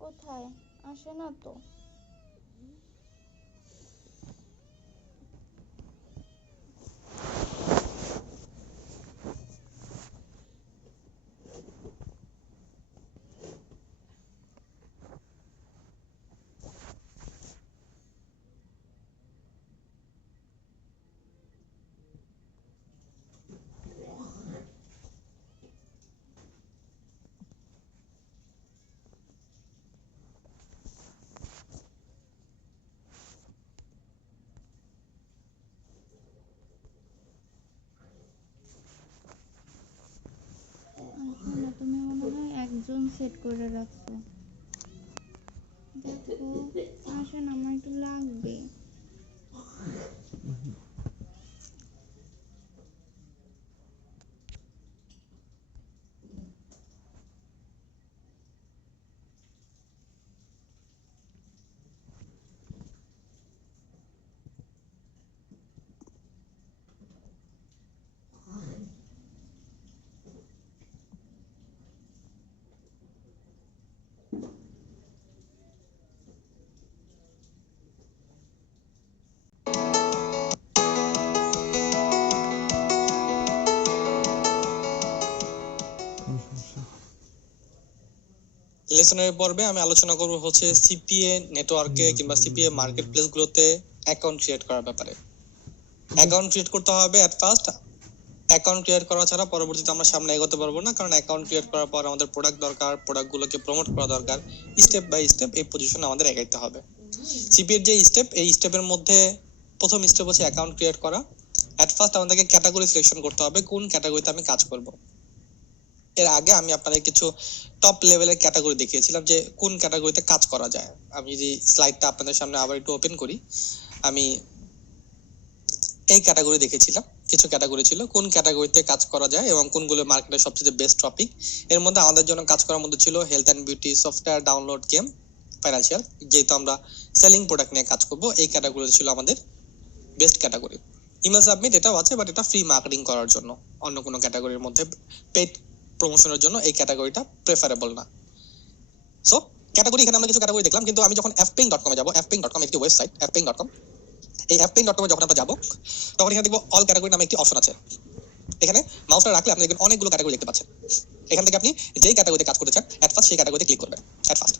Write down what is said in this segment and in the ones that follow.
কোথায় আসে না তো। তুমি মনে হয় একজন সেট করে রাখছো। দেখো আসেন, আমার একটু লাগবে। লেসনের পর্বে আমি আলোচনা করব হচ্ছে সিপিএ নেটওয়ার্কে কিংবা সিপিএ মার্কেট প্লেস গুলোতে অ্যাকাউন্ট ক্রিয়েট করার ব্যাপারে। অ্যাকাউন্ট ক্রিয়েট করতে হবে এট ফার্স্ট। অ্যাকাউন্ট ক্রিয়েট করা ছাড়া পরবর্তীতে আমরা সামনে এগোতে পারবো না, কারণ অ্যাকাউন্ট ক্রিয়েট করার পর আমাদের প্রোডাক্ট দরকার, প্রোডাক্টগুলোকে প্রমোট করা দরকার। স্টেপ বাই স্টেপ এই পজিশনে আমাদের এগাইতে হবে। সিপিএর যে স্টেপ, এই স্টেপের মধ্যে প্রথম স্টেপ হচ্ছে অ্যাকাউন্ট ক্রিয়েট করা। এট ফার্স্ট আমাদেরকে ক্যাটাগরি সিলেকশন করতে হবে, কোন ক্যাটাগরিতে আমি কাজ করব। এর আগে আমি আপনাদের কিছু টপ লেভেলের ক্যাটাগরি দেখিয়েছিলাম যে কোন ক্যাটাগরিতে কাজ করা যায়। আমি যদি স্লাইডটা আপনাদের সামনে আবার একটু ওপেন করি, আমি এই ক্যাটাগরি দেখেছিলাম। কিছু ক্যাটাগরি ছিল কোন ক্যাটাগরিতে কাজ করা যায় এবং কোনগুলো মার্কেটের সবচেয়ে বেস্ট টপিক। এর মধ্যে আমাদের জন্য কাজ করার মধ্যে ছিল health and beauty, software, download, game, financial. যেহেতু আমরা সেলিং প্রোডাক্ট নিয়ে কাজ করব, এই ক্যাটাগরি ছিল আমাদের বেস্ট ক্যাটাগরি। ইমেল সাবমিট এটাও আছে, বাট এটা ফ্রি মার্কেটিং করার জন্য। অন্য কোনো ক্যাটাগরির মধ্যে পেড প্রমোশনের জন্য এই ক্যাটাগরিটা প্রেফারেবল না। সো ক্যাটাগরি, এখানে আমরা কিছু ক্যাটাগরি দেখলাম, কিন্তু আমি যখন fping.com এ যাব, fping.com একটি ওয়েবসাইট, fping.com। এই fping.com এ যখন আমরা যাব, তখন এখানে দেখবো অল ক্যাটাগরি নামে একটি অপশন আছে। এখানে মাউসটা রাখলে আপনি দেখবেন অনেকগুলো ক্যাটাগরি দেখতে পাচ্ছেন। এখান থেকে আপনি যেই ক্যাটাগরিতে কাজ করতে চান এট ফার্স্ট সেই ক্যাটাগরিতে ক্লিক করবেন। এট ফার্স্ট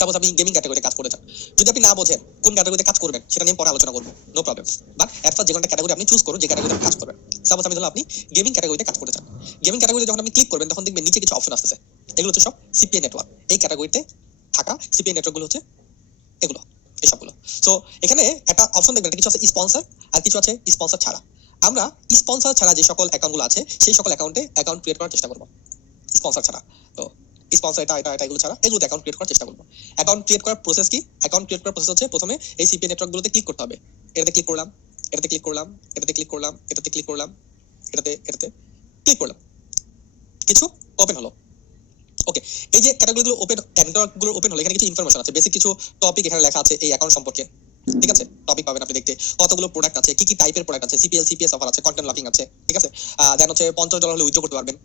সাপোজ আপনি গেমিং ক্যাটাগরিতে কাজ করতে চান, যদি আপনি না বোঝেন কোন ক্যাটাগরিতে কাজ করবেন সেটা নিয়ে পরে আলোচনা করবো, no problem. But at first যে কোনো ক্যাটাগরি আপনি চুজ করুন, যে ক্যাটাগরিতে কাজ করবেন। সাপোজ আমি ধরলাম আপনি গেমিং ক্যাটাগরিতে কাজ করতে চান। গেমিং ক্যাটাগরিতে যখন আপনি ক্লিক করবেন তখন দেখবেন নিচে কিছু অপশন আসতেছে। এগুলো হচ্ছে সব সিপিএ নেটওয়ার্ক। এই ক্যাটাগরিতে থাকা সিপিএ নেটওয়ার্কগুলো হচ্ছে এগুলো, এই সবগুলো। সো এখানে একটা অপশন দেখবেন, কিছু আছে স্পন্সর আর কিছু আছে স্পন্সর ছাড়া। আমরা স্পন্সর ছাড়া যে সকল অ্যাকাউন্টগুলো আছে সেই সকল অ্যাকাউন্টে অ্যাকাউন্ট ক্রিয়েট করার চেষ্টা করবো। স্পন্সর ছাড়া, তো স্পন্সর এটা এটা এটা এগুলো ছাড়া এগুলোতে অ্যাকাউন্ট ক্রিয়েট করার চেষ্টা করবো। অ্যাকাউন্ট ক্রিয়েট করার প্রসেস কি? অ্যাকাউন্ট ক্রিয়েট করার প্রসেস হচ্ছে প্রথমে এই সিপিএ নেটওয়ার্কগুলোতে ক্লিক করতে হবে। এটাতে ক্লিক করলাম, এটাতে ক্লিক করলাম, এটাতে ক্লিক করলাম, এটাতে ক্লিক করলাম, এটাতে ক্লিক করলাম, কিছু ওপেন হলো। ওকে, এই যে ক্যাটাগরিগুলো ওপেন, নেটওয়ার্কগুলো ওপেন হলো, এখানে কিছু ইনফরমেশন আছে, বেসিক কিছু টপিক এখানে লেখা আছে এই অ্যাকাউন্ট সম্পর্কে। ঠিক আছে, টপিক পাবেন আপনি দেখতে, কতগুলো প্রোডাক্ট আছে, কি কি টাইপের প্রোডাক্ট আছে, সিপিএল সিপিএস অফার আছে, কন্টেন্ট লাভিং আছে। ঠিক আছে, দেন হচ্ছে $50 হলে উইথড্র করতে পারবেন,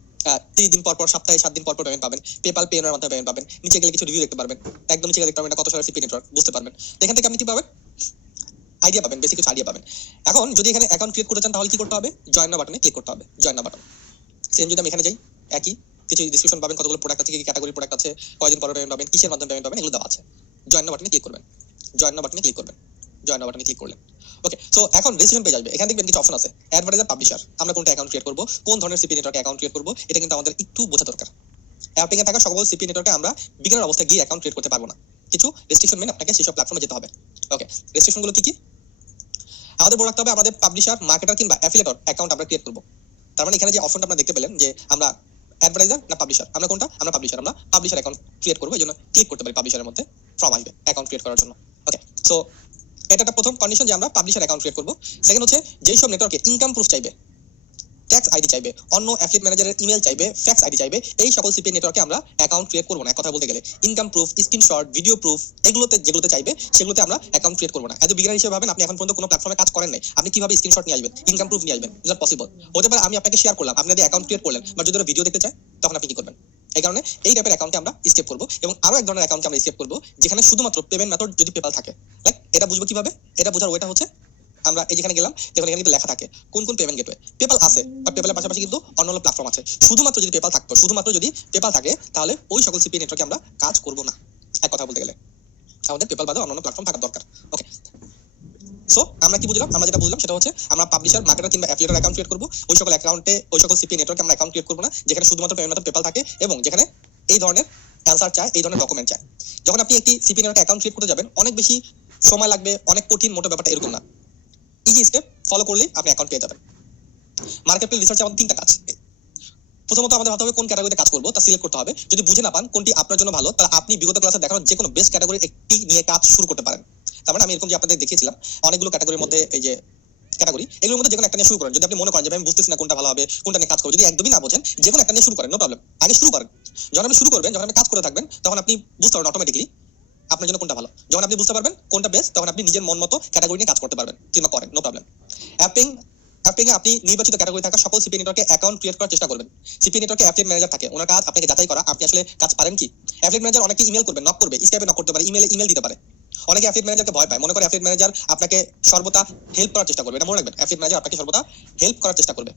30 দিন পর পর, সপ্তাহে 7 দিন পর পর পেমেন্ট পাবেন, পেপাল পেনের মাধ্যমে পেমেন্ট পাবেন। নিচে গেলে কিছু রিভিউ দেখতে পারবেন, একদম নিচে দেখতে পারবেন এটা কত সালের সিপি নেটওয়ার্ক, বুঝতে পারবেন। এখান থেকে আপনি কি পাবেন? আইডিয়া পাবেন, বেসিক কিছু আইডিয়া পাবেন। এখন যদি এখানে অ্যাকাউন্ট ক্রিয়েট করতে চান তাহলে কি করতে হবে? জয়েন নাও বাটনে ক্লিক করতে হবে। জয়েন নাও বাটন সেম, যদি আমি এখানে যাই একই কিছু ডিসক্রিপশন পাবেন, কতগুলো প্রোডাক্ট আছে, কি কি ক্যাটাগরি প্রোডাক্ট আছে, কয়দিন পর পেমেন্ট পাবেন, কিসের মাধ্যমে পেমেন্ট পাবেন, এগুলো দেওয়া আছে। জয়েন নাও বাটনে ক্লিক করবেন, জয়েন নাও বাটনে ক্লিক করবেন, জয়েন নাও বাটনে ক্লিক করলেন। ওকে, সো এখন রেজিস্ট্রেশন পেজ আসবে। এখানে দেখবেন কিছু অপশন আছে, অ্যাডভার্টাইজার, পাবলিশার। আমরা কোনটা অ্যাকাউন্ট ক্রিয়েট করব, কোন ধরনের সিপি নেটওয়ার্কে অ্যাকাউন্ট ক্রিয়েট করব, এটা কিন্তু আমাদের একটু বোঝা দরকার। অ্যাপিং এ থাকা সকল সিপি নেটওয়ার্কে আমরা বিগিনার অবস্থায় গিয়ে অ্যাকাউন্ট ক্রিয়েট করতে পারবো না, কিছু রেস্ট্রিকশন মেনে আপনাকে সেসব প্ল্যাটফর্মে যেতে হবে। ওকে, রেস্ট্রিকশনগুলো কি কি? আমাদের বলে রাখতে হবে আমাদের পাবলিশার, মার্কেটার কিংবা অ্যাফিলিয়েটর অ্যাকাউন্ট আমরা ক্রিয়েট করব। তার মানে এখানে যে অপশনটা আপনারা দেখতে পেলেন যে আমরা অ্যাডভার্টাইজার না পাবলিশার, আমরা কোনটা? আমরা পাবলিশার। আমরা পাবলিশার অ্যাকাউন্ট ক্রিয়েট করবো, এই জন্য ক্লিক করতে পারি পাবলিশারের মধ্যে, ফর্ম আসবে অ্যাকাউন্ট ক্রিয়েট করার জন্য। ওকে, সো এটা একটা প্রথম কন্ডিশন যে আমরা পাবলিশার অ্যাকাউন্ট ক্রিয়েট করবো। সেকেন্ড হচ্ছে যেই সব নেটওয়ার্কে ইনকাম প্রুফ চাইবে, ট্যাক্স আইডি চাইবে, অন্য অ্যাফিলিয়েট ম্যানেজারের ইমেল চাইবে, ফ্যাক্স আইডি চাইবে, এই সকল সিপি নেটওয়ার্কে আমরা অ্যাকাউন্ট ক্রিয়েট করবো না। এক কথা বলতে গেলে income proof, screenshot, video proof, এগুলোতে যেগুলোতে চাইবে সেগুলোতে আমরা অ্যাকাউন্ট ক্রিয়েট করবো না। এজ বিগিনার হিসেবে ভাবেন, আপনি এখন পর্যন্ত কোনো প্ল্যাটফর্মে কাজ করেন নাই, আপনি কিভাবে স্ক্রিনশট নিয়ে আসবেন, ইনকাম প্রুফ নিয়ে আসবেন? Is not possible. হতে পারে আমি আপনাকে শেয়ার করলাম, আপনি যদি অ্যাকাউন্ট ক্রিয়েট করলেন, বা যদি ভিডিও দেখতে চায় তখন আপনি কি করবেন? এই কারণে এই টাইপের অ্যাকাউন্টকে আমরা স্কেপ করব এবং আরো এক ধরনের অ্যাকাউন্টকে আমরা স্কেপ করব যেখানে শুধুমাত্র পেমেন্ট মেথড যদি পেপাল থাকে। লাইক এটা বুঝবো কিভাবে? এটা বোঝার ওইটা হচ্ছে আমরা এই যেখানে গেলাম, দেখুন এখানে কিন্তু লেখা থাকে কোন কোন পেমেন্ট গেটওয়ে। পেপাল আছে, বাট পেপালের পাশাপাশি কিন্তু অন্যান্য প্ল্যাটফর্ম আছে। শুধুমাত্র যদি পেপাল থাকতো, শুধুমাত্র যদি পেপাল থাকে, তাহলে ওই সকল সিপিএ নেটওয়ার্কে আমরা কাজ করব না। এক কথা বলতে গেলে আমাদের পেপাল বাদে অন্যান্য প্ল্যাটফর্ম থাকা দরকার। ওকে, সো আমরা কি বুঝলাম? আমরা যেটা বুঝলাম সেটা হচ্ছে আমরা পাবলিশার, মার্কেটার কিংবা অ্যাফিলিয়েটর অ্যাকাউন্ট ক্রিয়েট করব। ওই সকল অ্যাকাউন্টে, ওই সকল সিপিএ নেটওয়ার্কে আমরা অ্যাকাউন্ট ক্রিয়েট করব না যেখানে শুধুমাত্র পেমেন্ট মেথড পেপাল থাকে এবং যেখানে এই ধরনের অ্যানসার চায়, এই ধরনের ডকুমেন্ট চায়। যখন আপনি একটি সিপিএ নেটওয়ার্কে অ্যাকাউন্ট ক্রিয়েট করতে যাবেন, অনেক বেশি সময় লাগবে, অনেক কঠিন, মোটো ব্যাপারটা এরকম না। ইজি স্টেপ ফলো করলেই আপনি অ্যাকাউন্ট পেয়ে যাবেন। মার্কেট প্লেস রিসার্চে আমাদের 3টা কাজ। প্রথমত আমাদের ভাবতে হবে কোন ক্যাটাগরিতে কাজ করবো, তা সিলেক্ট করতে হবে। যদি বুঝে না পান কোনটি আপনার জন্য ভালো, তাহলে আপনি বিগত ক্লাসে দেখানো যে কোনো বেস্ট ক্যাটাগরির একটি নিয়ে কাজ শুরু করতে পারেন। তার মানে আমি এরকম যে আপনাদের দেখিয়েছিলাম অনেকগুলো ক্যাটাগরির মধ্যে, এই যে ক্যাটাগরি, এগুলোর মধ্যে যে কোনো একটা নিয়ে শুরু করেন। যদি আপনি মনে করেন যে আমি বুঝতেছি না কোনটা ভালো হবে, কোনটা নিয়ে কাজ করবো, যদি একদমই না বোঝেন, যে কোনো একটা নিয়ে শুরু করেন, নো প্রবলেম। আগে শুরু করেন। যখন আপনি শুরু করবেন, যখন আপনি কাজ করে থাকবেন, তখন আপনি বুঝতে পারবেন অটোমেটিকলি আপনার জন্য কোনটা ভালো। যখন আপনি বুঝতে পারবেন কোনটা বেস্ট, তখন আপনি নিজের মন মতো ক্যাটাগরি নিয়ে কাজ করতে পারবেন কিংবা করেন, নো প্রবলেম। অ্যাপিং এ আপনি নির্বাচিত ক্যাটাগরি থাকা সকল সিপিএ নেটওয়ার্কে অ্যাকাউন্ট ক্রিয়েট করার চেষ্টা করবেন। সিপিএ নেটওয়ার্কে অ্যাফিলিয়েট ম্যানেজার থাকে, ওনার কাজ আপনাকে যাচাই করা আপনি আসলে কাজ পারেন কি। অ্যাফিলিয়েট ম্যানেজার অনেকে ইমেল করবে, নক করবে, স্কাইপে নক করতে পারে, ইমেল দিতে পারে। অনেকে অ্যাফিলিয়েট ম্যানেজারকে ভয় পায়, মনে করে অ্যাফিলিয়েট ম্যানেজার আপনাকে সর্বদা হেল্প করার চেষ্টা করবে। এটা মনে রাখবেন, অ্যাফিলিয়েট ম্যানেজার আপনাকে সর্বদা হেল্প করার চেষ্টা করবে।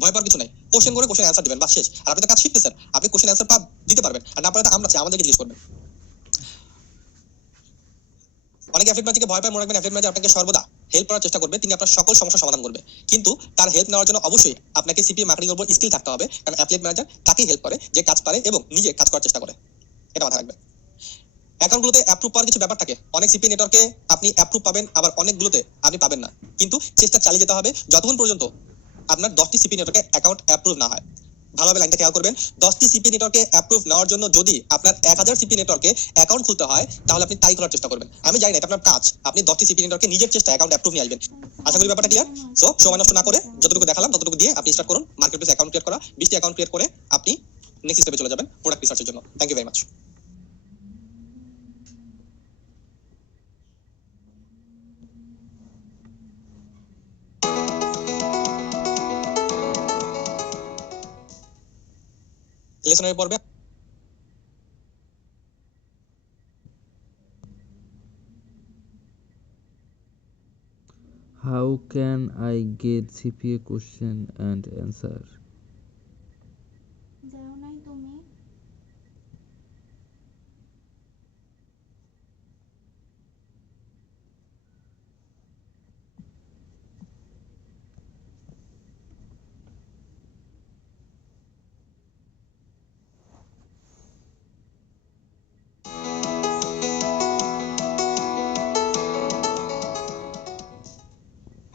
ভয় পাওয়ার কিছু নাই। কোশ্চেন করে কোশ্চেন অ্যান্সার দিবেন, বাস শেষ। আর আপনি তো কাজ শিখতেছেন, আপনি কোশ্চেন অ্যান্সার দিতে পারবেন। আর না পারলে তো আমরা চাই, আমাদেরকে জিজ্ঞেস করবেন। অনেকে অ্যাফিলিয়েট ম্যানেজারকে ভয় পায়, মনে রাখবেন অ্যাফিলিয়েট ম্যানেজার আপনাকে সর্বদা হেল্প করার চেষ্টা করবে। তিনি আপনার সকল সমস্যা সমাধান করবে। কিন্তু তার হেল্প নেওয়ার জন্য অবশ্যই আপনাকে সিপিএ মার্কেটিং এর উপর স্কিল থাকতে হবে, কারণ অ্যাফিলিয়েট ম্যানেজার তাকেই হেল্প করে যে কাজ পারে এবং নিজে কাজ করার চেষ্টা করে। এটা মাথায় রাখবেন। অ্যাকাউন্টগুলোতে অ্যাপ্রুভ পাওয়ার কিছু ব্যাপার থাকে। অনেক সিপিএ নেটওয়ার্কে আপনি অ্যাপ্রুভ পাবেন, আবার অনেকগুলোতে আপনি পাবেন না। কিন্তু চেষ্টা চালিয়ে যেতে হবে যতক্ষণ পর্যন্ত আপনার 10টি সিপিএ নেটওয়ার্কে অ্যাকাউন্ট অ্যাপ্রুভ না হয়। ভালোভাবে লাইনটা খেয়াল করবেন। 10টি সিপিএ নেটওয়ার্কে অ্যাপ্রুভ নেওয়ার জন্য যদি আপনার 1000 সিপিএ নেটওয়ার্কে অ্যাকাউন্ট খুলতে হয়, তাহলে আপনি তাই করার চেষ্টা করবেন। আমি জানি না এটা আপনার কাজ, আপনি 10টি সিপিএ নেটওয়ার্কে নিজের চেষ্টা অ্যাকাউন্ট অ্যাপ্রুভ নিয়ে আসবেন। আশা করি ব্যাপারটা ক্লিয়ার। সো সময় নষ্ট না করে যতটুকু দেখালাম ততটুকু দিয়ে আপনি স্টার্ট করুন মার্কেট প্লেস অ্যাকাউন্ট ক্রিয়েট করা। 20টি অ্যাকাউন্ট ক্রিয়েট করে আপনি নেক্সট স্টেপে চলে যাবেন প্রোডাক্ট রিসার্চের জন্য। Thank you very much. লেসনের পর্বে How can I get CPA question and answer? যাও নাই তুমি?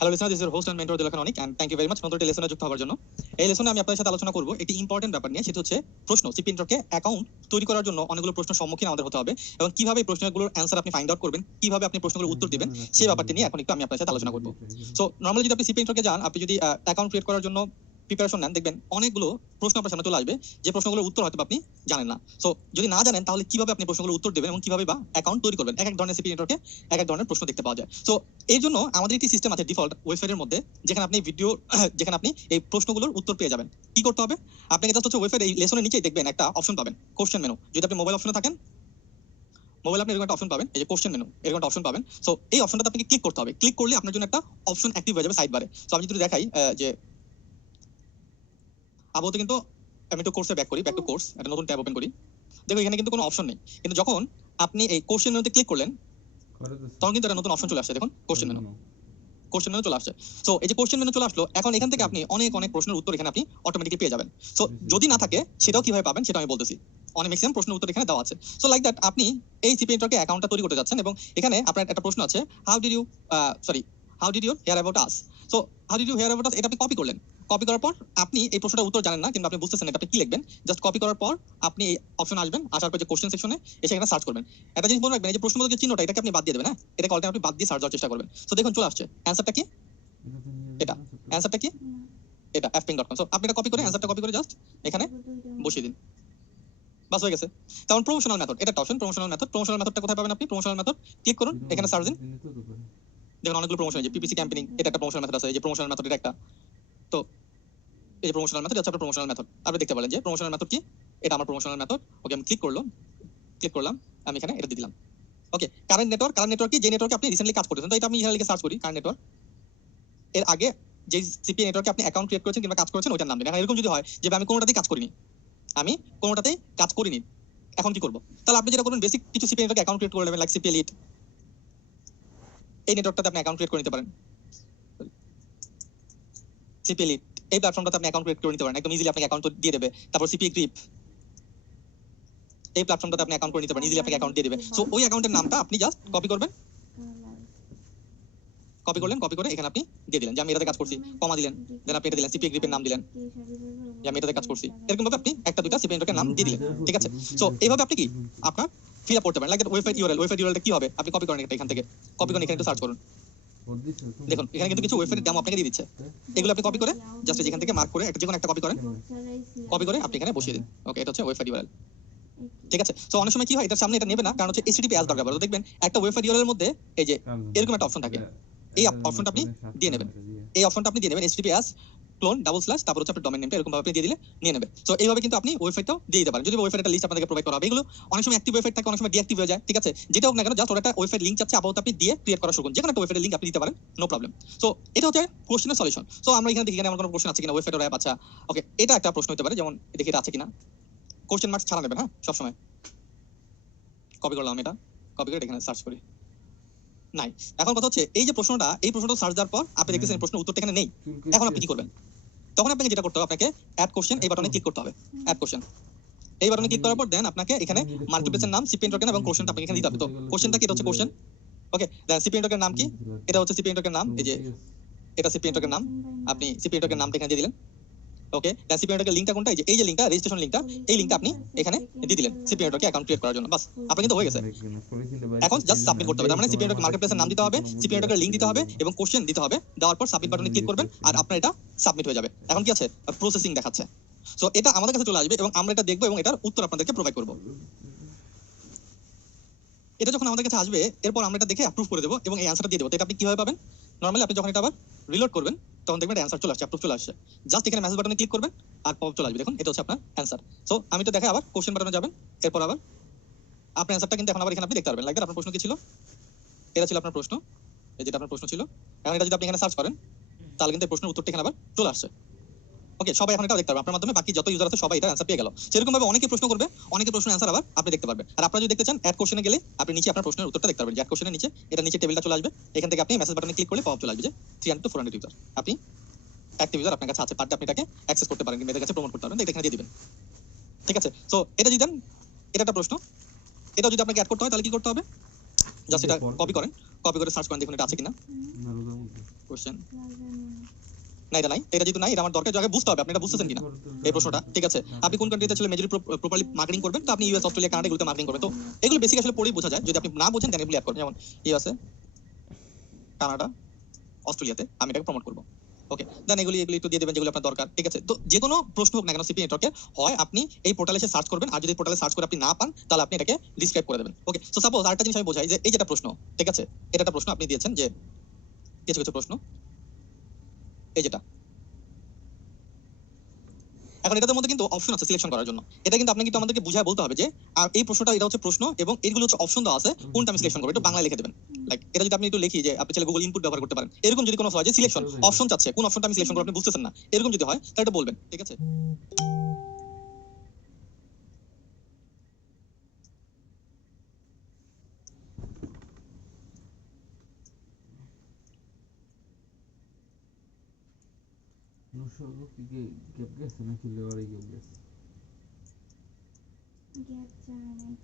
Hello listener, this is host and mentor Dilkhan Anik, and thank you very much নতুন একটা লেসনে যুক্ত হওয়ার জন্য। এই লেসনে আমি আপনাদের সাথে আলোচনা করব একটি ইম্পর্টেন্ট ব্যাপার নিয়ে, সেটা হচ্ছে প্রশ্ন। সিপিএ নেটওয়ার্কে অ্যাকাউন্ট তৈরি করার জন্য অনেকগুলো প্রশ্ন সম্মুখীন আমাদের হতে হবে এবং কিভাবে এই প্রশ্নগুলোর অ্যান্সার আপনি ফাইন্ড আউট করবেন, কিভাবে আপনি প্রশ্নগুলোর উত্তর দিবেন, সেই ব্যাপারটি নিয়ে এখন একটু আমি আপনাদের সাথে আলোচনা করব। সো নরমালি যদি আপনি সিপিএ নেটওয়ার্কে যান, আপনি যদি অ্যাকাউন্ট ক্রিয়েট করার জন্য প্রিপারেশন নেন, দেখবেন অনেকগুলো প্রশ্ন আপনার সামনে চলে আসবে, যে প্রশ্নগুলোর উত্তর হয়তো আপনি জানেন না। সো যদি না জানেন, তাহলে কিভাবে আপনি প্রশ্নগুলোর উত্তর দেবেন এবং কিভাবে বা অ্যাকাউন্ট তৈরি করবেন। এক এক ধরনের সিপিএ নেটওয়ার্কে এক এক ধরনের প্রশ্ন দেখতে পাওয়া যায়। সো এর জন্য আমাদের একটি সিস্টেম আছে ডিফল্ট ওয়েবসাইটের মধ্যে, যেখানে আপনি যেখানে আপনি এই প্রশ্নগুলোর উত্তর পেয়ে যাবেন। কি করতে হবে? আপনাকে জাস্ট হচ্ছে ওয়েবসাইট এই লেসনের নিচেই দেখবেন একটা অপশন পাবেন, কোশ্চেন মেনু। যদি আপনি মোবাইল অপশনে থাকেন, মোবাইল আপনি এরকম একটা অপশন পাবেন, এই যে কোশ্চেন মেনু, এরকম একটা অপশন পাবেন। সো এই অপশনটাতে আপনাকে ক্লিক করতে হবে। ক্লিক করলে আপনার জন্য একটা অপশন অ্যাক্টিভ হয়ে যাবে সাইড বারে। সো আমি যদি দেখাই যে আপাতত কিন্তু আমি একটু কোর্সে ব্যাক করি, ব্যাক টু কোর্স, একটা নতুন ট্যাব ওপেন করি। দেখো এখানে কিন্তু কোনো অপশন নেই, কিন্তু যখন আপনি এই কোশ্চেন মেনুতে ক্লিক করলেন, তখন কিন্তু একটা নতুন অপশন চলে আসছে। দেখুন কোশ্চেন মেনু, কোশ্চেন মেনু চলে আসছে। সো এই যে কোশ্চেন মেনু চলে আসলো, এখন এখান থেকে আপনি অনেক অনেক প্রশ্নের উত্তর এখানে আপনি অটোমেটিক্যালি পেয়ে যাবেন। সো যদি না থাকে সেটাও কিভাবে পাবেন সেটা আমি বলতেছি। অনেক ম্যাক্সিমাম প্রশ্নের উত্তর এখানে দেওয়া আছে। সো লাইক দ্যাট আপনি এই সিপিএ নেটওয়ার্কে অ্যাকাউন্টটা তৈরি করতে যাচ্ছেন এবং এখানে আপনার একটা প্রশ্ন আছে, how did you hear about us. So how did you hear about us, এটা আপনি কপি করলেন। কপি করার পর আপনি এই প্রশ্নটার উত্তর জানেন না, কিন্তু আপনি বুঝতেছেন এটা আপনি কি লিখবেন। জাস্ট কপি করার পর আপনি এই অপশন আসবেন, আসার পর যে কোশ্চেন সেকশনে এসে এখানে সার্চ করবেন। একটা জিনিস মনে রাখবেন, এই যে প্রশ্নগুলোর যে চিহ্নটা, এটাকে আপনি বাদ দিয়ে দেবেন। হ্যাঁ, এটাকে অলরেডি আপনি বাদ দিয়ে সার্চ দেওয়ার চেষ্টা করবেন। সো দেখুন চলে আসছে। অ্যান্সারটা কি? এটা অ্যান্সারটা কি? এটা fping.com। সো আপনি এটা কপি করে, অ্যান্সারটা কপি করে জাস্ট এখানে বসিয়ে দিন, বাস হয়ে গেছে। তখন প্রমোশনাল মেথড, এটা একটা অপশন। প্রমোশনাল মেথড, প্রমোশনাল মেথডটা কোথায় পাবেন আপনি? প্রমোশনাল মেথড ক্লিক করুন, এখানে সার্চ দিন। দেখুন অনেকগুলো প্রমোশন, এই যে পিপিসি ক্যাম্পেইনিং, এটা একটা প্রমোশনাল মেথড আছে। এই যে প্রমোশনাল মেথড, এটা একটা। তো এই যে প্রমোশনাল মেথড, এটা হচ্ছে প্রমোশনাল মেথড। আপনি দেখতে পারেন যে প্রমোশনাল মেথড কি, এটা আমার প্রমোশনাল মেথড। ওকে, আমি ক্লিক করলাম, আমি এখানে এটা দিয়ে দিলাম। ওকে, কারেন্ট নেটওয়ার্ক কি, যে নেটওয়ার্কে আপনি রিসেন্টলি কাজ করতেছেন, তো এটা আমি এখানে লিখে সার্চ করি কারেন্ট নেটওয়ার্ক। এর আগে যে সিপিএ নেটওয়ার্কে আপনি অ্যাকাউন্ট ক্রিয়েট করেছেন কিংবা কাজ করেছেন ওইটার নাম দিন। এখন এরকম যদি হয় যে আমি কোনোটাতেই কাজ করিনি, এখন কি করব? তাহলে আপনি যেটা করবেন, বেসিক কিছু সিপিএ নেটওয়ার্কে অ্যাকাউন্ট ক্রিয়েট করে নেবেন, লাইক সিপিএ লিড। এই নেটওয়ার্কটাতে আপনি অ্যাকাউন্ট ক্রিয়েট করে নিতে পারেন। সিপিএ লিড এই প্ল্যাটফর্মটাতে আপনি অ্যাকাউন্ট ক্রিয়েট করে নিতে পারেন, একদম ইজিলি আপনাকে অ্যাকাউন্ট দিয়ে দেবে। তারপর সিপিএ গ্রিপ এই প্ল্যাটফর্মটাতে আপনি অ্যাকাউন্ট করে নিতে পারেন, ইজিলি আপনাকে অ্যাকাউন্ট দিয়ে দেবে। সো ওই অ্যাকাউন্টের নামটা আপনি জাস্ট কপি করবেন, কপি করে এখানে আপনি দিয়ে দিলেন যে আমি এটাতে কাজ করছি, কমা দিলেন, দেন আপনি এটা দিলেন, সিপিএ গ্রিপের নাম দিলেন যে আমি এটাতে কাজ করছি। এরকম ভাবে আপনি একটা দুইটা সিপিএ নেটওয়ার্কের নাম দিয়ে দিলেন, ঠিক আছে? সো এইভাবে আপনি কি আপনার ফিল আপ করতে পারেন। লাইক ওয়েবসাইট ইউআরএলটা কি হবে, আপনি কপি করেন এটা এখান থেকে, কপি করে এখানে একটু সার্চ করুন। দেখুন এখানে কিন্তু কিছু ওয়েবসাইটের ডেমো আপনাকে দিয়ে দিচ্ছে, এগুলো আপনি কপি করে জাস্ট যেখান থেকে মার্ক করে যে কোনো একটা কপি করেন, কপি করে আপনি এখানে বসিয়ে দিন। ওকে, এটা হচ্ছে ওয়েবসাইট ইউআরএল, ঠিক আছে? সো অনেক সময় কি হয়, এটার সামনে এটা নেবে না, কারণ হচ্ছে HTTPS দরকার পড়ে। তো দেখবেন একটা ওয়েবসাইট ইউআরএল এর মধ্যে এই যে এরকম একটা অপশন থাকে, এই অপশনটা আপনি দিয়ে নেবেন, HTTPS ক্লোন / তারপর হচ্ছে আপনার ডোমেইন নেমটা এরকম ভাবে আপনি দিয়ে দিলে নিয়ে নেবে। সো এইভাবে কিন্তু আপনি ওয়েবসাইটটাও দিয়ে দিতে পারেন, যদি ওয়েবসাইটের লিস্ট আপনাদেরকে প্রোভাইড করা হবে। এগুলো অনেক সময় অ্যাক্টিভ ওয়েবসাইট থাকে, অনেক সময় ডিঅ্যাক্টিভ হয়ে যায়, ঠিক আছে? যেটা হোক না কেন, জাস্ট ওটা একটা ওয়েবসাইট লিংক চাচ্ছে, আপাতত আপনি দিয়ে ক্রিয়েট করা শুরু করুন। যে কোনো একটা ওয়েবসাইটের লিংক আপনি দিতে পারেন, নো প্রবলেম। সো এটা হচ্ছে কোশ্চেনের সলিউশন। সো আমরা এখানে দেখি এখানে আমার কোনো প্রশ্ন আছে কিনা, ওয়েবসাইট অ্যাপ আছে। ওকে, এটা একটা প্রশ্ন হতে পারে, যেমন দেখি এটা আছে কিনা, কোশ্চেন মার্ক ছাড়া নেবেন, হ্যাঁ সবসময়। কপি করলাম এটা, কপি করে এখানে সার্চ করি, নাই। এখন কথা হচ্ছে এই প্রশ্নটা সার্চ দেওয়ার পর আপনি দেখতেছেন প্রশ্নের উত্তরটা এখানে নেই। এখন আপনি কি করবেন? তখন আপনাকে যেটা করতে হবে, আপনাকে অ্যাড কোশ্চেন এই বাটনে ক্লিক করতে হবে। অ্যাড কোশ্চেন এই বাটনে ক্লিক করার পর দেন আপনাকে এখানে মাল্টিপ্লেসের নাম, সিপিএ নেটওয়ার্কের নাম এবং কোশ্চেনটা আপনাকে এখানে দিতে হবে। তো কোশ্চেনটা কি, এটা হচ্ছে কোশ্চেন। ওকে, দেন সিপিএ নেটওয়ার্কের নাম কি, এটা হচ্ছে সিপিএ নেটওয়ার্কের নাম, এই যে এটা সিপিএ নেটওয়ার্কের নাম, আপনি সিপিএ নেটওয়ার্কের নামটা এখানে দিয়ে দিলেন। ওকে, দেন সিপিএ নেটওয়ার্কের লিংকটা কোনটা, এই যে লিংকটা, রেজিস্ট্রেশন লিংকটা, এই লিংকটা আপনি এখানে দিয়ে দিলেন সিপিএ নেটওয়ার্কে অ্যাকাউন্ট ক্রিয়েট করার জন্য। বাস, আপনার কিন্তু হয়ে গেছে। এখন জাস্ট সাবমিট করতে হবে। তার মানে সিপিএ নেটওয়ার্ক মার্কেটপ্লেসের নাম দিতে হবে, সিপিএ নেটওয়ার্কের লিংক দিতে হবে এবং কোশ্চেন দিতে হবে। দেওয়ার পর সাবমিট বাটনে ক্লিক করবেন আর আপনার এটা সাবমিট হয়ে যাবে। এখন কি আছে, প্রসেসিং দেখাচ্ছে। সো এটা আমাদের কাছে চলে আসবে এবং আমরা এটা দেখবো এবং এটার উত্তর আপনাদেরকে প্রোভাইড করব। এটা যখন আমাদের কাছে আসবে, এরপর আমরা এটা দেখে অ্যাপ্রুভ করে দেবো এবং এই অ্যান্সারটা দিয়ে দেবো। তো এটা আপনি কিভাবে পাবেন? নরমালি আপনি যখন এটা আবার রিলোড করবেন তখন দেখবেন অ্যান্সার চলে আসছে, অ্যাপ্রুভ চলে আসছে। জাস্ট এখানে মেসেজ বাটনে ক্লিক করবেন আর পপ চলে আসবে। দেখুন এটা হচ্ছে আপনার অ্যান্সার। সো আমি তো দেখাই আবার কোশ্চেন বাটনে যাবেন, এরপর আবার আপনার অ্যান্সারটা কিন্তু এখন আবার এখানে আপনি দেখতে পারবেন। লাইক আপনার প্রশ্ন কি ছিল, এটা ছিল আপনার প্রশ্ন, এই যেটা আপনার প্রশ্ন ছিল। এখন এটা যদি আপনি এখানে সার্চ করেন তাহলে কিন্তু এই প্রশ্নের উত্তরটা এখানে আবার চলে আসছে। ওকে, সবাই এখন এটা দেখতে পারবে, আপনার মাধ্যমে বাকি যত ইউজার আছে সবাই এটা অ্যান্সার পেয়ে গেল। সেরকম ভাবে অনেকে প্রশ্ন করবে, অনেকে প্রশ্নের অ্যান্সার আবার আপনি দেখতে পারবেন। আর আপনারা যদি দেখতে চান অ্যাড কোশ্চেনে গেলে আপনি নিচে আপনার প্রশ্নের উত্তরটা দেখতে পারবেন। যে অ্যাড কোশ্চেনের নিচে এটা নিচে টেবিলটা চলে আসবে, এখান থেকে আপনি মেসেজ বাটনে ক্লিক করলে পপ চলে আসবে যে 300 to 400 ইউজার, আপনি অ্যাক্টিভ ইউজার আপনার কাছে আছে, পার ডে আপনি এটাকে অ্যাক্সেস করতে পারেন কিংবা এদের কাছে প্রমোট করতে পারেন, এটা এখানে দিয়ে দিবেন, ঠিক আছে? সো এটা যদি দেন, এটা একটা প্রশ্ন, এটা যদি আপনাকে অ্যাড করতে হয় তাহলে কি করতে হবে? জাস্ট এটা কপি করেন, কপি করে সার্চ করেন দেখুন এটা আছে কিনা কোশ্চেন। না এটা নাই, এটা যেহেতু নাই, এটা আমার দরকার, আগে বুঝতে হবে আপনি এটা বুঝতেছেন কিনা এই প্রশ্নটা, ঠিক আছে? আপনি কোন কান্ট্রিতে ছিল মেজরিটি প্রপারলি মার্কেটিং করবেন, তো আপনি ইউএস, অস্ট্রেলিয়া, কানাডা এগুলোতে মার্কেটিং করবেন। তো এগুলো বেসিক আসলে পড়েই বোঝা যায়, যদি আপনি না বোঝেন দেন এগুলো অ্যাড করেন। যেমন ইউএসএ, কানাডা, অস্ট্রেলিয়াতে আমি এটাকে প্রমোট করবো। ওকে, দেন এগুলি একটু দিয়ে দেবেন যেগুলো আপনার দরকার, ঠিক আছে? তো যে কোনো প্রশ্ন হোক না কেন সিপিএ নেটওয়ার্কে, হয় আপনি এই পোর্টালে এসে সার্চ করবেন, আর যদি পোর্টালে সার্চ করে আপনি না পান তাহলে আপনি এটাকে ডিসক্রাইব করে দেবেন। ওকে, সো সাপোজ আরেকটা জিনিস আমি বোঝাই, যে এই যেটা প্রশ্ন, ঠিক আছে, এটা একটা প্রশ্ন আপনি দিয়েছেন, যে কিছু কিছু প্রশ্ন এই যেটা, এখন এটার মধ্যে কিন্তু অপশন আছে সিলেকশন করার জন্য। এটা কিন্তু আপনি কিন্তু আমাদেরকে বুঝায় বলতে হবে যে এই প্রশ্নটা, এটা হচ্ছে প্রশ্ন এবং এইগুলো হচ্ছে অপশন দেওয়া আছে, কোনটা আমি সিলেকশন করব, একটু বাংলায় লিখে দেবেন। লাইক এটা যদি আপনি একটু লিখি যে আপনি চাইলে গুগল ইনপুট ব্যবহার করতে পারেন, এরকম যদি কোনো হয় যে সিলেকশন অপশন চাচ্ছে, কোন অপশনটা আমি সিলেকশন করব আপনি বুঝতেছেন না, এরকম যদি হয় তাহলে এটা বলবেন, ঠিক আছে?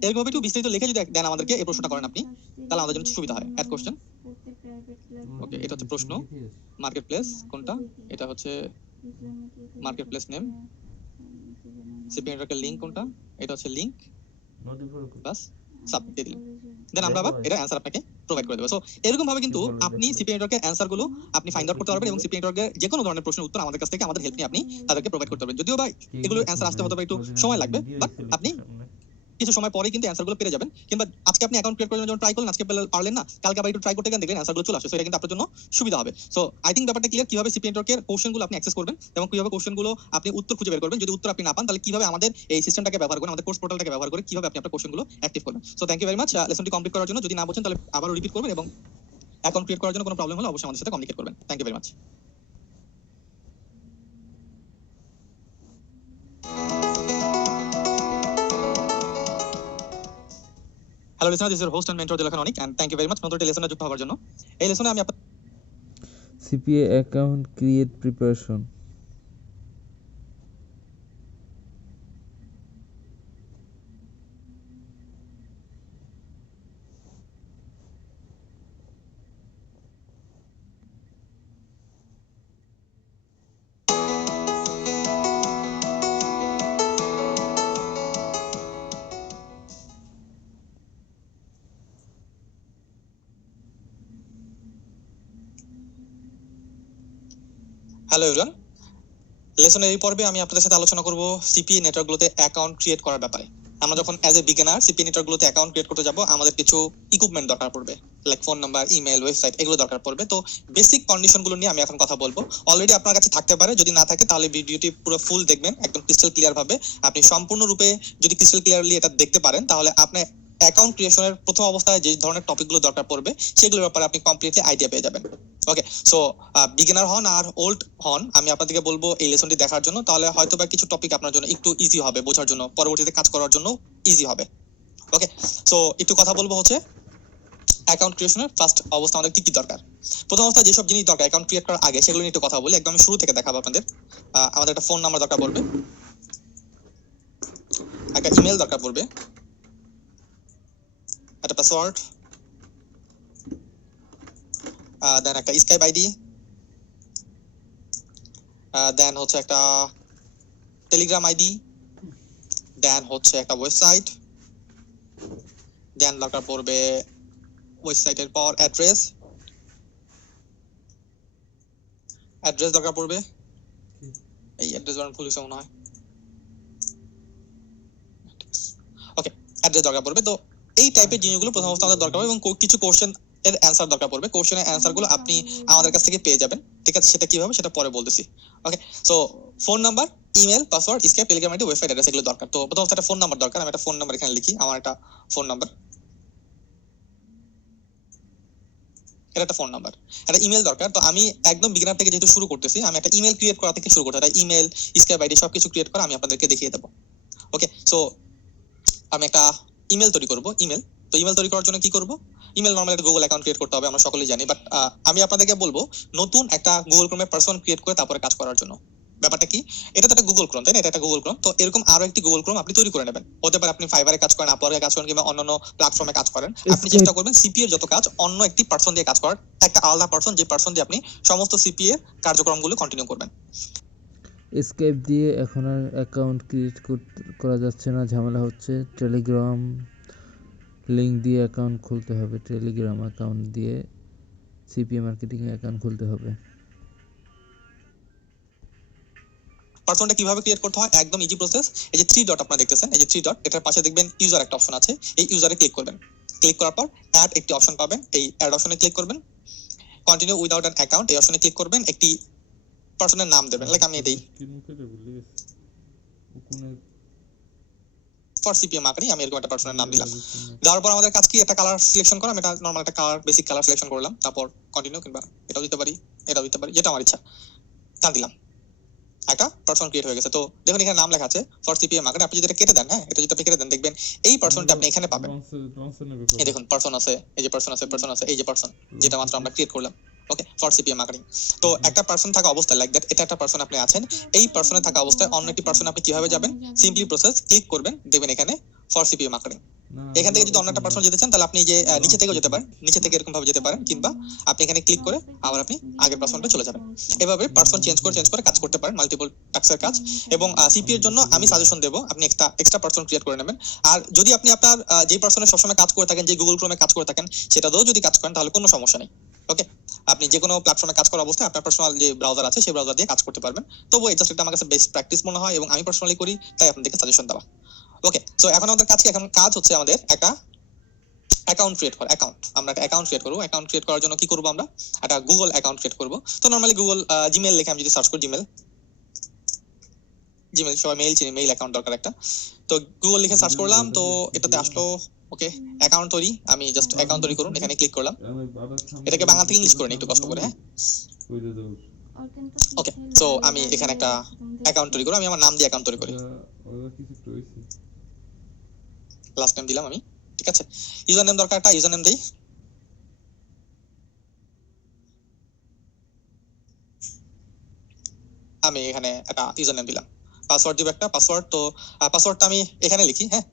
এরকম ভাবে একটু বিস্তারিত লিখে যদি দেন আমাদেরকে, এই প্রশ্নটা করেন আপনি, তাহলে আমাদের জন্য সুবিধা হয়। অ্যাড কোশ্চেন, ওকে, এটা হচ্ছে প্রশ্ন, মার্কেট প্লেস কোনটা, এটা হচ্ছে মার্কেট প্লেস নেম, সিপিএ নেটওয়ার্কের লিংক কোনটা, এটা হচ্ছে লিংক, বাস সাবমিট দিয়ে দিলেন। দেন আমরা আবার এটা অ্যান্সার আপনাকে প্রোভাইড করে দেব। সো এরকম ভাবে কিন্তু আপনি সিপিএ নেটওয়ার্কের অ্যান্সার গুলো আপনি ফাইন্ড আউট করতে পারবেন এবং সিপিএ নেটওয়ার্কের যে কোনো ধরনের প্রশ্নের উত্তর আমাদের কাছ থেকে, আমাদের হেল্প নিয়ে আপনি তাদেরকে প্রোভাইড করতে পারবেন। যদিও বা এগুলো অ্যান্সার আসতে হতে পারে একটু সময় লাগবে, বাট আপনি কিছু সময় পরে কিন্তু অ্যান্সারগুলো পেয়ে যাবেন। কিংবা আজকে আপনি অ্যাকাউন্ট ক্রিয়েট করার জন্য ট্রাই করলেন, আজকে পারলেন না, কালকে আবার একটু ট্রাই করতে গেলে দেখবেন অ্যান্সারগুলো চলে আসে। সো এটা কিন্তু আপনার জন্য সুবিধা হবে। সো আই থিংক ব্যাপারটা ক্লিয়ার, কিভাবে সিপি নেটওয়ার্কের কোশ্চেনগুলো আপনি অ্যাক্সেস করবেন এবং কিভাবে কোশ্চেনগুলো আপনি উত্তর খুঁজে বের করবেন। যদি উত্তর আপনি না পান তাহলে কিভাবে আমাদের এই সিস্টেমটাকে ব্যবহার করে, আমাদের কোর্স পোর্টালটাকে ব্যবহার করে কিভাবে আপনি আপনার কোশ্চেনগুলো অ্যাক্টিভ করবেন। So thank you very much লেসনটি কমপ্লিট করার জন্য। যদি না বোঝেন তাহলে আবারও রিপিট করবেন এবং অ্যাকাউন্ট ক্রিয়েট করার জন্য কোনো প্রবলেম হলে অবশ্যই আমাদের সাথে কমিউনিকেট করবেন। Thank you very much. Hello listener, this is host and mentor Dilakhan Anik, and thank you very much নতুন লেসনে যুক্ত হওয়ার জন্য। এই লেসনে আমি CPA account create preparation. Hello everyone, লেসনের এই পর্বে আমি আপনাদের সাথে আলোচনা করব সিপিএ নেটওয়ার্কগুলোতে অ্যাকাউন্ট ক্রিয়েট করার ব্যাপারে। আমরা যখন অ্যাজ এ বিগিনার সিপিএ নেটওয়ার্কগুলোতে অ্যাকাউন্ট ক্রিয়েট করতে যাব, আমাদের কিছু ইকুইপমেন্ট দরকার পড়বে, like phone number, email, website, এগুলো দরকার পড়বে। তো বেসিক কন্ডিশনগুলো নিয়ে আমি এখন কথা বলবো। অলরেডি আপনার কাছে থাকতে পারে, যদি না থাকে তাহলে ভিডিওটি পুরো ফুল দেখবেন, একদম ক্রিস্টাল ক্লিয়ার ভাবে। আপনি সম্পূর্ণরূপে যদি ক্রিস্টাল ক্লিয়ারলি এটা দেখতে পারেন তাহলে আপনি অ্যাকাউন্ট ক্রিয়েশনের প্রথম অবস্থায় যে ধরনের টপিকগুলো দরকার পড়বে সেগুলোর ব্যাপারে আপনি কমপ্লিটলি আইডিয়া পেয়ে যাবেন। ওকে, সো বিগিনার হন আর ওল্ড হন, আমি আপনাদেরকে বলবো এই লেসনটি দেখার জন্য। তাহলে হয়তো বা কিছু টপিক আপনার জন্য একটু ইজি হবে বোঝার জন্য, পরবর্তীতে কাজ করার জন্য ইজি হবে। ওকে, সো একটু কথা বলবো হচ্ছে অ্যাকাউন্ট ক্রিয়েশনের ফার্স্ট অবস্থা আমাদের কি কি দরকার। প্রথম অবস্থায় যেসব জিনিস দরকার অ্যাকাউন্ট ক্রিয়েট করার আগে সেগুলো নিয়ে একটু কথা বলি। একদম শুরু থেকে দেখাবো আপনাদের। আমাদের একটা ফোন নাম্বার দরকার পড়বে, একটা ইমেল দরকার পড়বে, একটা পাসওয়ার্ড, দেন একটা স্কাইপ আইডি, দেন হচ্ছে একটা টেলিগ্রাম আইডি, দেন হচ্ছে একটা ওয়েবসাইট, দেন দরকার পড়বে ওয়েবসাইটের পর অ্যাড্রেস দরকার পড়বে। এই অ্যাড্রেস বানান ভুল হয়েছে মনে হয়। ওকে, অ্যাড্রেস দরকার পড়বে। তো এই টাইপের জিনিসগুলো প্রথম অবস্থা আমাদের দরকার হবে এবং কিছু কোশ্চেন এর অ্যান্সার দরকার পড়বে। কোশ্চেনের অ্যান্সারগুলো আপনি আমাদের কাছ থেকে পেয়ে যাবেন, ঠিক আছে? সেটা কিভাবে সেটা পরে বলতেছি। Okay, so phone number, email, password, Skype, Telegram ID, website address, এগুলো দরকার। তো প্রথম অবস্থা একটা ফোন নাম্বার দরকার। আমি একটা ফোন নাম্বার এখানে লিখি, আমার একটা ফোন নাম্বার, এটা একটা ফোন নাম্বার। একটা ইমেল দরকার। তো আমি একদম বিগিনার থেকে যেহেতু শুরু করতেছি, আমি একটা ইমেল ক্রিয়েট করা থেকে শুরু করতে, একটা ইমেল, স্কাইপ আইডি সবকিছু ক্রিয়েট করা আমি আপনাদেরকে দেখিয়ে দেবো। ওকে, সো আমি একটা ইমেল তৈরি করব। ইমেল, তো ইমেল তৈরি করার জন্য কি করব? ইমেল নরমালি একটা গুগল অ্যাকাউন্ট ক্রিয়েট করতে হবে, আমরা সকলেই জানি। বাট আমি আপনাদেরকে বলবো নতুন একটা গুগল ক্রোমে পারসন ক্রিয়েট করে তারপরে কাজ করার জন্য। ব্যাপারটা কি, এটা তো একটা গুগল ক্রোম, তাই না? এটা একটা গুগল ক্রোম। তো এরকম আরো একটি গুগল ক্রোম আপনি তৈরি করে নেবেন। হতে পারে আপনি ফাইবারে কাজ করেন, আপওয়ার্কে কাজ করেন, কিংবা অন্যান্য প্ল্যাটফর্মে কাজ করেন। আপনি চেষ্টা করবেন সিপি এর যত কাজ অন্য একটি পারসন দিয়ে কাজ করার, একটা আলাদা পারসন, যে পারসন দিয়ে আপনি সমস্ত সিপি এর কার্যক্রমগুলো কন্টিনিউ করবেন। স্কাইপ দিয়ে এখন আর অ্যাকাউন্ট ক্রিয়েট করা যাচ্ছে না, ঝামেলা হচ্ছে। টেলিগ্রাম লিঙ্ক দিয়ে অ্যাকাউন্ট খুলতে হবে, টেলিগ্রাম অ্যাকাউন্ট দিয়ে সিপিএ মার্কেটিং অ্যাকাউন্ট খুলতে হবে। পারসনটা কিভাবে ক্রিয়েট করতে হয়, একদম ইজি প্রসেস। এই যে 3 ডট আপনারা দেখতেছেন, এই যে 3 ডট, এটার পাশে দেখবেন ইউজার একটা অপশন আছে। এই ইউজারে ক্লিক করবেন। ক্লিক করার পর অ্যাড একটি অপশন পাবেন, এই অ্যাড অপশনে ক্লিক করবেন। কন্টিনিউ উইদাউট অ্যান অ্যাকাউন্ট এই অপশনে ক্লিক করবেন। একটি পারসনের নাম দেবেন, লাইক আমি দেই ফর সিপিএম মার্কেটিং, আমি এরকম একটা পারসনের নাম দিলাম। দেওয়ার পর আমাদের কাজ কি, একটা কালার সিলেকশন করা। আমি এটা নরমাল একটা কালার, বেসিক কালার সিলেকশন করলাম। তারপর কন্টিনিউ, কিংবা এটাও দিতে পারি, এটাও দিতে পারি, যেটা আমার ইচ্ছা তা দিলাম। একটা পারসন ক্রিয়েট হয়ে গেছে। তো দেখুন এখানে নাম লেখা আছে ফর সিপিএম মার্কেট। আপনি যদি এটা কেটে দেন, হ্যাঁ, এটা যদি আপনি কেটে দেন, দেখবেন এই পারসনটা আপনি এখানে পাবেন। এই দেখুন পারসন আছে, এই যে পারসন আছে, পারসন আছে, এই যে পারসন যেটা মাত্র আমরা ক্রিয়েট করলাম। ওকে, ফর সিপিএম মার্কেটিং। তো একটা পারসন থাকা অবস্থায় লাইক দ্যাট, এটা একটা পারসন আপনি আছেন। এই পারসনে থাকা অবস্থায় অন্য একটি পারসন আপনি কিভাবে যাবেন? সিম্পলি প্রসেস, ক্লিক করবেন, দেখবেন এখানে ফর সিপিএম মার্কেটিং। এখান থেকে যদি অন্য একটা পারসন যেতে চান তাহলে আপনি যে নিচে থেকেও যেতে পারেন, নিচে থেকে এরকম ভাবে যেতে পারেন, কিংবা আপনি এখানে ক্লিক করে আবার আপনি আগের পারসনটা চলে যাবেন। এভাবে পারসন চেঞ্জ করে কাজ করতে পারেন, মাল্টিপল টাস্কের কাজ। এবং সিপি এর জন্য আমি সাজেশন দেবো আপনি এক্সট্রা পারসন ক্রিয়েট করে নেবেন। আর যদি আপনি আপনার যে পারসনের সবসময় কাজ করে থাকেন, যে গুগল ক্রোমে কাজ করে থাকেন, সেটাতেও যদি কাজ করেন তাহলে কোনো সমস্যা নেই। ওকে, আপনি যে কোনো প্ল্যাটফর্মে কাজ করা অবস্থায় আপনার পার্সোনাল যে ব্রাউজার আছে সেই ব্রাউজার দিয়ে কাজ করতে পারবেন। তবুও এটা আমার কাছে বেস্ট প্র্যাকটিস মনে হয় এবং আমি পার্সোনালি করি, তাই আপনাদেরকে সাজেশন দেওয়া। ওকে, সো এখন আমাদের কাজ কি? এখন কাজ হচ্ছে আমাদের একটা অ্যাকাউন্ট ক্রিয়েট করা। আমরা একটা অ্যাকাউন্ট ক্রিয়েট করবো। অ্যাকাউন্ট ক্রিয়েট করার জন্য কি করবো? আমরা একটা গুগল অ্যাকাউন্ট ক্রিয়েট করবো। তো নর্মালি গুগল জিমেল লিখে আমি যদি সার্চ করি, জিমেল সবাই মেইল চিনি, মেইল অ্যাকাউন্ট দরকার একটা। তো গুগল লিখে সার্চ করলাম, তো এটাতে আসলো। ওকে, অ্যাকাউন্ট তৈরি। আমি জাস্ট অ্যাকাউন্ট তৈরি করুন, এখানে ক্লিক করলাম। এটাকে বাংলা থেকে ইংলিশ করে নিই একটু কষ্ট করে, হ্যাঁ। ওর কিন্তু ওকে, পিঠে সো লাল আমি লাল এখানে হয়ে একটা আছে, তুমি অ্যাকাউন্ট তৈরি দেখছো? করি। আমি আমার নাম দিয়ে অ্যাকাউন্ট তৈরি করি। লাস্ট নেম দিলাম আমি, ঠিক আছে। ইউজার নেম দরকার, একটা ইউজার নেম দিই। আমি এখানে একটা ইউজার নেম দিলাম। পাসওয়ার্ড দিব একটা, পাসওয়ার্ড। তো পাসওয়ার্ডটা আমি এখানে লিখি, হ্যাঁ।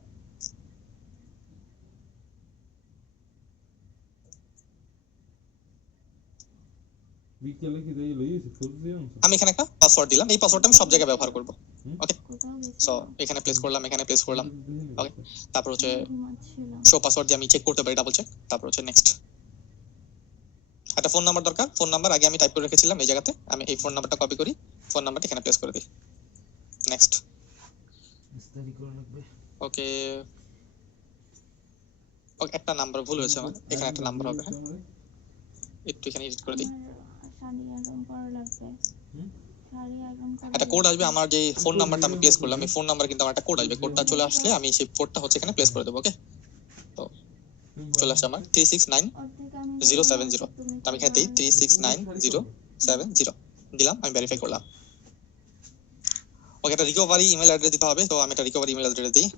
আমি এখানে একটা পাসওয়ার্ড দিলাম। এই পাসওয়ার্ডটা আমি সব জায়গায় ব্যবহার করব। ওকে, কোথাও সো গেছিলাম, এখানে প্লেস করলাম, এখানে প্লেস করলাম। ওকে, তারপর হচ্ছে ঘুমাচ্ছিলাম। শো পাসওয়ার্ড দিয়ে আমি চেক করতে পারি, ডাবল চেক। তারপর হচ্ছে নেক্সট। একটা ফোন নাম্বার দরকার। ফোন নাম্বার আগে আমি টাইপ করে রেখেছিলাম এই জায়গাতে। আমি এই ফোন নাম্বারটা কপি করি, ফোন নাম্বারটা এখানে প্লেস করে দিই। নেক্সট। ওকে, ওকে, একটা নাম্বার ভুল হয়েছে আমার। এখানে একটা নাম্বার হবে, হ্যাঁ। একটু এখানে এডিট করে দিই। আমার শাড়ি আয়রন করা লাগবে, শাড়ি আয়রন করা একটা কোড আসবে। লাগবে। আমার যে ফোন নাম্বারটা আমি প্লেস করলাম, এই ফোন নাম্বার কিন্তু আমার একটা কোড আসবে। কোডটা চলে আসলে আমি সেই কোডটা হচ্ছে এখানে প্লেস করে দেবো। ওকে, তো চলে আসছে আমার 369 অর্ধেক আমি 070। তুমি আমি এখানে দিই 369 070 দিলাম। আমি ভেরিফাই করলাম। ওকে, একটা রিকভারি ইমেল অ্যাড্রেস দিতে হবে। তো আমি একটা রিকভারি ইমেল অ্যাড্রেস দিই।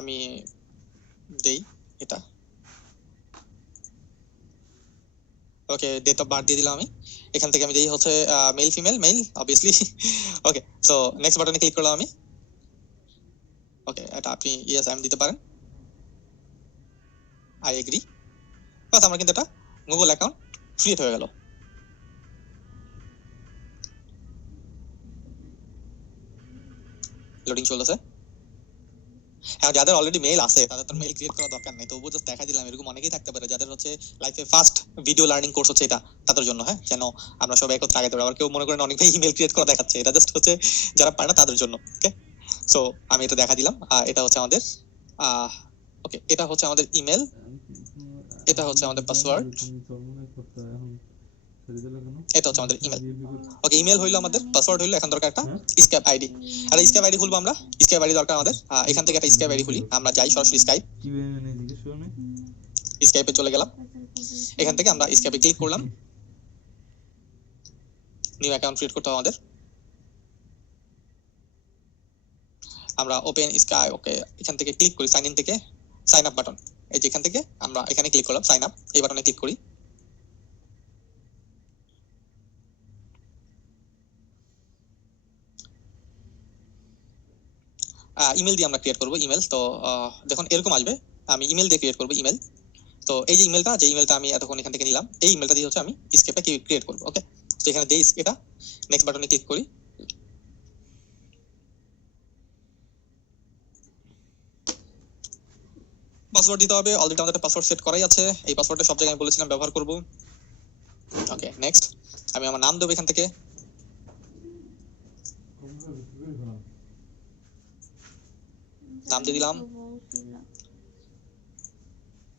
আমি দেই এটা। ওকে, ডেট অফ বার্থ দিয়ে দিলাম আমি। এখান থেকে আমি দিই হচ্ছে মেল ফিমেল, মেল অবভিয়াসলি। ওকে, সো নেক্সট বাটনে ক্লিক করলাম আমি। ওকে, এটা আপনি ইয়েস আমি দিতে পারেন, আই এগ্রি। বাস, আমার কিন্তু এটা গুগল অ্যাকাউন্ট ক্রিয়েট হয়ে গেল। লোডিং চলতেছে। হ্যাঁ, যাদের অলরেডি মেল আছে তাদের তো মেল ক্রিয়েট করা দরকার নেই, তবুও জাস্ট দেখা দিলাম। এরকম অনেকেই থাকতে পারে যাদের হচ্ছে লাইফে ফার্স্ট ভিডিও লার্নিং কোর্স হচ্ছে এটা, তাদের জন্য, হ্যাঁ, যেন আমরা সবাই একত্রে আগাতে পারি। আবার কেউ মনে করেন অনেক ভাই ইমেল ক্রিয়েট করা দেখাচ্ছে, এটা জাস্ট হচ্ছে যারা পারে না তাদের জন্য। ওকে, সো আমি এটা দেখা দিলাম। এটা হচ্ছে আমাদের ওকে, এটা হচ্ছে আমাদের ইমেল, এটা হচ্ছে আমাদের পাসওয়ার্ড, এটা হচ্ছে আমাদের ইমেল। ওকে, ইমেল হইলো আমাদের, পাসওয়ার্ড হইলো। এখন দরকার একটা স্কাইপ আইডি। আর স্কাইপ আইডি খুলবো আমরা। স্কাইপ আইডি দরকার আমাদের। এখান থেকে একটা স্কাইপ আইডি খুলি। আমরা যাই সরাসরি স্কাইপে চলে গেলাম। এখান থেকে আমরা স্কাইপে ক্লিক করলাম। নিউ অ্যাকাউন্ট ক্রিয়েট করতে হবে আমাদের। আমরা ওপেন স্কাই। ওকে, এখান থেকে ক্লিক করি সাইন ইন থেকে, সাইন আপ বাটন। এই যে এখান থেকে আমরা এখানে ক্লিক করলাম, সাইন আপ, এই বাটনে ক্লিক করি। ইমেল দিয়ে আমরা ক্রিয়েট করবো ইমেল। তো দেখুন এরকম আসবে। আমি ইমেল দিয়ে ক্রিয়েট করবো ইমেল। তো এই যে ইমেলটা আমি এতক্ষণ এখান থেকে নিলাম, এই ইমেলটা দিয়ে হচ্ছে আমি স্কেপটা ক্রিয়েট করবো। ওকে, তো এখানে দেই এটা, নেক্সট বাটনে ক্লিক করি। পাসওয়ার্ড দিতে হবে। অলরেডি আমাদের পাসওয়ার্ড সেট করাই আছে। এই পাসওয়ার্ডটা সব জায়গায় আমি বলেছিলাম ব্যবহার করব। ওকে, নেক্সট। আমি আমার নাম দেবো এখান থেকে। নাম দিয়ে দিলাম।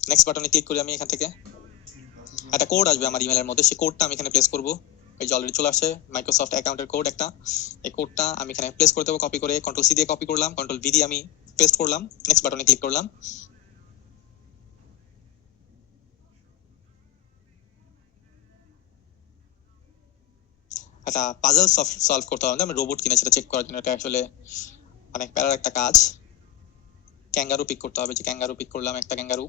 নেক্সট বাটনে ক্লিক করি আমি এখান থেকে। একটা কোড আসবে আমার ইমেলের মধ্যে, সেই কোডটা আমি এখানে প্লেস করব। এই যে অলরেডি চলে আসছে মাইক্রোসফট অ্যাকাউন্টের কোড একটা। এই কোডটা আমি এখানে প্লেস করে দেবো, কপি করে কন্ট্রোল সি দিয়ে কপি করলাম, কন্ট্রোল ভি দিয়ে আমি পেস্ট করলাম। নেক্সট বাটনে ক্লিক করলাম। একটা পাজল সলভ করতে হবে। আমি রোবট কিনা সেটা চেক করার জন্য। এটা আসলে অনেক প্যারার একটা কাজ। ক্যাঙ্গারু পিক করতে হবে। যে ক্যাঙ্গারু পিক করলাম, একটা ক্যাঙ্গারু।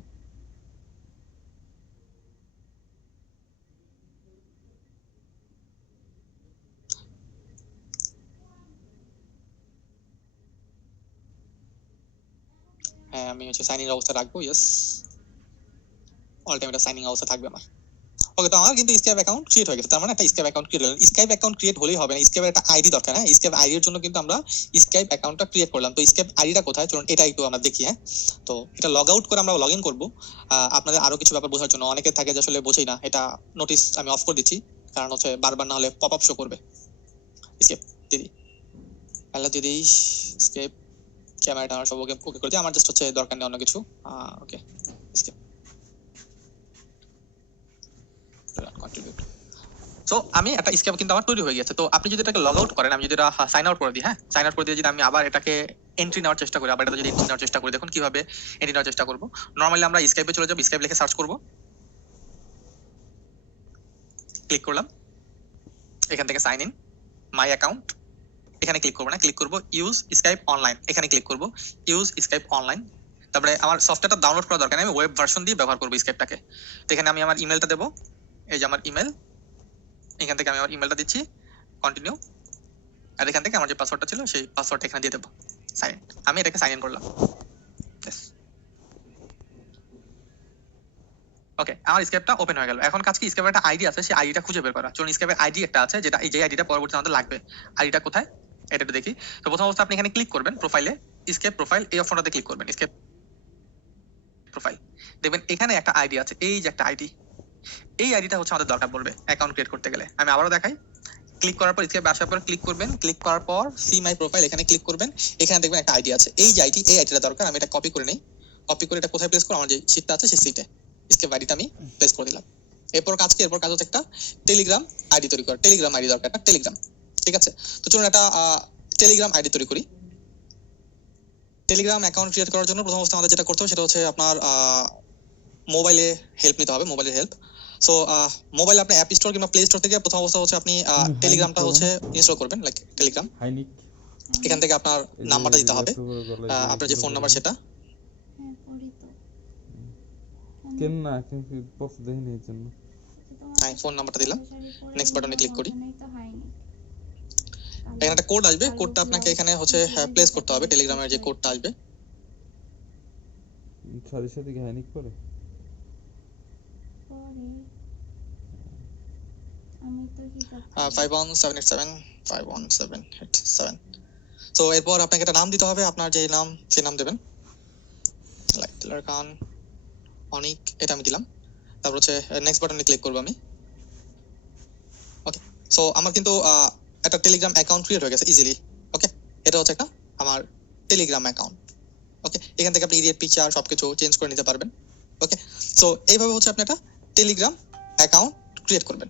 হ্যাঁ, আমি হচ্ছে সাইনিং অবস্থা রাখবো। ইয়েস, অল টাইম এটা সাইনিং অবস্থা থাকবে আমার। ওকে, তো আমার কিন্তু স্কাইপ অ্যাকাউন্ট ক্রিয়েট হয়ে গেছে। তার মানে একটা স্কাইপ অ্যাকাউন্ট ক্রিয়েট হলো। স্কাইপ অ্যাকাউন্ট ক্রিয়েট হলেই হবে না, স্কাইপের একটা আইডি দরকার। হ্যাঁ, স্কাইপ আইডির জন্য কিন্তু আমরা স্কাইপ অ্যাকাউন্টটা ক্রিয়েট করলাম। তো স্কাইপ আইডিটা কোথায়, চলুন এটা একটু আমরা দেখি। হ্যাঁ, তো এটা লগ আউট করে আমরা লগ ইন করবো। আপনাদের আরো কিছু ব্যাপার বোঝার জন্য, অনেকে থাকে যে আসলে বোঝেই না, এটা নোটিস আমি অফ করে দিচ্ছি, কারণ হচ্ছে বারবার না হলে পপ আপ শো করবে। স্কেপ দিদি, হ্যালো দিদি স্কেপ ক্যামেরাটা আমার সব ওকে করে দিই, আমার জাস্ট হচ্ছে দরকার নেই অন্য কিছু। ওকে স্কেপ কন্ট্রিবিউট। সো আমি একটা স্কেপ কিন্তু আমার তৈরি হয়ে গেছে। তো আপনি যদি এটাকে লগ আউট করেন, আমি যদি এটা সাইন আউট করে দিই, হ্যাঁ সাইন আউট করে দিয়ে যদি আমি আবার এটাকে এন্ট্রি নেওয়ার চেষ্টা করি, আবার এটা যদি এন্ট্রি নেওয়ার চেষ্টা করি, দেখুন কিভাবে এন্ট্রি নেওয়ার চেষ্টা করব। নরমালি আমরা স্কাইপে চলে যাব, স্কাইপ লিখে সার্চ করব, ক্লিক করলাম, এখান থেকে সাইন ইন মাই অ্যাকাউন্ট, এখানে ক্লিক করবো না, ক্লিক করবো ইউজ স্কাইপ অনলাইন, এখানে ক্লিক করবো ইউজ স্কাইপ অনলাইন। তারপরে আমার সফটওয়্যারটা ডাউনলোড করা দরকার নেই, আমি ওয়েব ভার্সন দিয়ে ব্যবহার করবো স্কাইপটাকে। তো এখানে আমি আমার ইমেলটা দেবো, এই যে আমার ইমেল, এখান থেকে আমি আমার ইমেলটা দিচ্ছি, কন্টিনিউ, আর এখান থেকে আমার যে পাসওয়ার্ডটা ছিল সেই পাসওয়ার্ডটা এখানে দিয়ে দেবো, সাইন ইন। আমি এটাকে সাইন ইন করলাম। ওকে, আমার স্কেপটা ওপেন হয়ে গেল। এখন কাজ কি, স্কেপের একটা আইডি আছে, সেই আইডিটা খুঁজে বের করা। চলুন স্কেপের আইডি একটা আছে, যেটা এই যে আইডিটা পরবর্তীতে আমাদের লাগবে। আইডিটা কোথায় এটা একটু দেখি। তো প্রথম অবস্থা আপনি এখানে ক্লিক করবেন, প্রোফাইলে স্কেপ প্রোফাইল, এই অপশনটাতে ক্লিক করবেন, স্কেপ প্রোফাইল। দেখবেন এখানে একটা আইডি আছে, এই যে একটা আইডি, এই আইডিটা হচ্ছে আমাদের দরকার পড়বে অ্যাকাউন্ট ক্রিয়েট করতে গেলে। আমি আবারও দেখাই, ক্লিক করার পর স্কেপ আসার পর ক্লিক করবেন, ক্লিক করার পর সি মাই প্রোফাইল এখানে ক্লিক করবেন, এখানে দেখবেন একটা আইডি আছে, এই যে আইডি, এই আইডিটা দরকার। আমি এটা কপি করে নেই, কপি করে এটা কোথায় প্লেস করব, আমার যে শীটটা আছে সেই শীটে স্কেপ আইডিটা আমি প্লেস করে দিলাম। এরপর কাজ কি, এরপর কাজ হচ্ছে একটা টেলিগ্রাম আইডি তৈরি করা, টেলিগ্রাম আইডি দরকার একটা টেলিগ্রাম, ঠিক আছে। তো চলুন একটা টেলিগ্রাম আইডি তৈরি করি। টেলিগ্রাম অ্যাকাউন্ট ক্রিয়েট করার জন্য প্রথম অবস্থা আমাদের যেটা করতে হবে সেটা হচ্ছে আপনার মোবাইলে হেল্প নিতে হবে, মোবাইলের হেল্প। সো মোবাইলে আপনি অ্যাপ স্টোর কিংবা প্লে স্টোর থেকে প্রথম অবস্থা হচ্ছে আপনি টেলিগ্রামটা হচ্ছে ইনস্টল করবেন, লাইক টেলিগ্রাম। এখান থেকে আপনার নাম্বারটা দিতে হবে, আপনার যে ফোন নাম্বার সেটা। হ্যাঁ করি তো। কেন না কেন বক্স দেই নেই জন্য আমি ফোন নাম্বারটা দিলাম, নেক্সট বাটনে ক্লিক করি। তো হয়নি। এখানে একটা কোড আসবে, কোডটা আপনাকে এখানে হচ্ছে প্লেস করতে হবে, টেলিগ্রামের যে কোডটা আসবে। সাথে সাথে কি হ্যানিক করে পরে আমি তো হিসাব 5178751787। তো এরপর আপনাকে একটা নাম দিতে হবে, আপনার যে নাম সেই নাম দেবেন, লাইক দিলার খান অনিক, এটা আমি দিলাম। তারপর হচ্ছে নেক্সট বাটনে ক্লিক করবো আমি। ওকে, সো আমার কিন্তু একটা টেলিগ্রাম অ্যাকাউন্ট ক্রিয়েট হয়ে গেছে ইজিলি। ওকে, এটা হচ্ছে একটা আমার টেলিগ্রাম অ্যাকাউন্ট। ওকে, এখান থেকে আপনি ইডিয়েট পিকচার সবকিছু চেঞ্জ করে নিতে পারবেন। ওকে, সো এইভাবে হচ্ছে আপনি একটা টেলিগ্রাম অ্যাকাউন্ট ক্রিয়েট করবেন।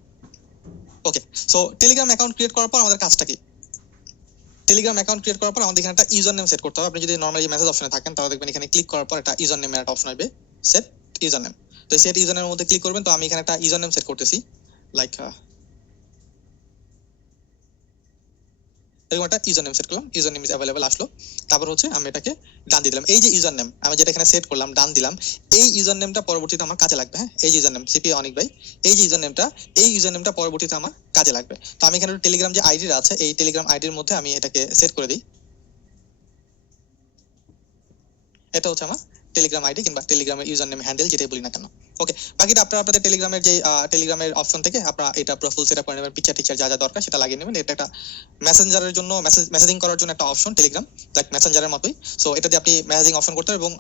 ওকে, সো টেলিগ্রাম অ্যাকাউন্ট ক্রিয়েট করার পর আমাদের কাজটা কি, টেলিগ্রাম অ্যাকাউন্ট ক্রিয়েট করার পর আমাদের এখানে একটা ইউজার নেম সেট করতে হবে। আপনি যদি নরমালি মেসেজ অপশনে থাকেন তাহলে দেখবেন এখানে ক্লিক করার পর একটা ইউজার নেমের একটা অপশন আসবে, সেট ইউজার নেম। তো সেট ইউজার নেমের মধ্যে ক্লিক করবেন। তো আমি এখানে একটা ইউজার নেম সেট করতেছি, লাইক এরকম একটা ইউজার নেম সেট করলাম, ইউজার নেম ইজ অ্যাভেলেবল আসলো। তারপর হচ্ছে আমি এটাকে ডান দিয়ে দিলাম। এই যে ইউজার নেম আমি যেটা এখানে সেট করলাম, ডান দিলাম, এই ইউজার নেমটা পরবর্তীতে আমার কাজে লাগবে। হ্যাঁ, এই যে ইউজার নেম সিপি অনিক ভাই, এই যে ইউজার নেমটা পরবর্তীতে আমার কাজে লাগবে। তো আমি এখানে টেলিগ্রাম যে আইডি আছে, এই টেলিগ্রাম আইডির মধ্যে আমি এটাকে সেট করে দিই। এটা হচ্ছে আমার টেলিগ্রাম আইডি কিংবা টেলিগ্রামের ইউজার নেম হ্যান্ডেল যেটাই বলি না কেন। ওকে, বাকিটা আপনারা আপনাদের টেলিগ্রামের যে টেলিগ্রামের অপশন থেকে আপনারা এটা পুরো ফুল সেটআপ করে নেবেন, পিকচার টিকচার যা যা দরকার সেটা লাগিয়ে নেবেন। এটা একটা মেসেঞ্জারের জন্য মেসেজিং করার জন্য একটা অপশন টেলিগ্রাম, লাইক মেসেঞ্জারের মতোই। সো এটা দিয়ে আপনি মেসেজিং অপশন করতে হবে এবং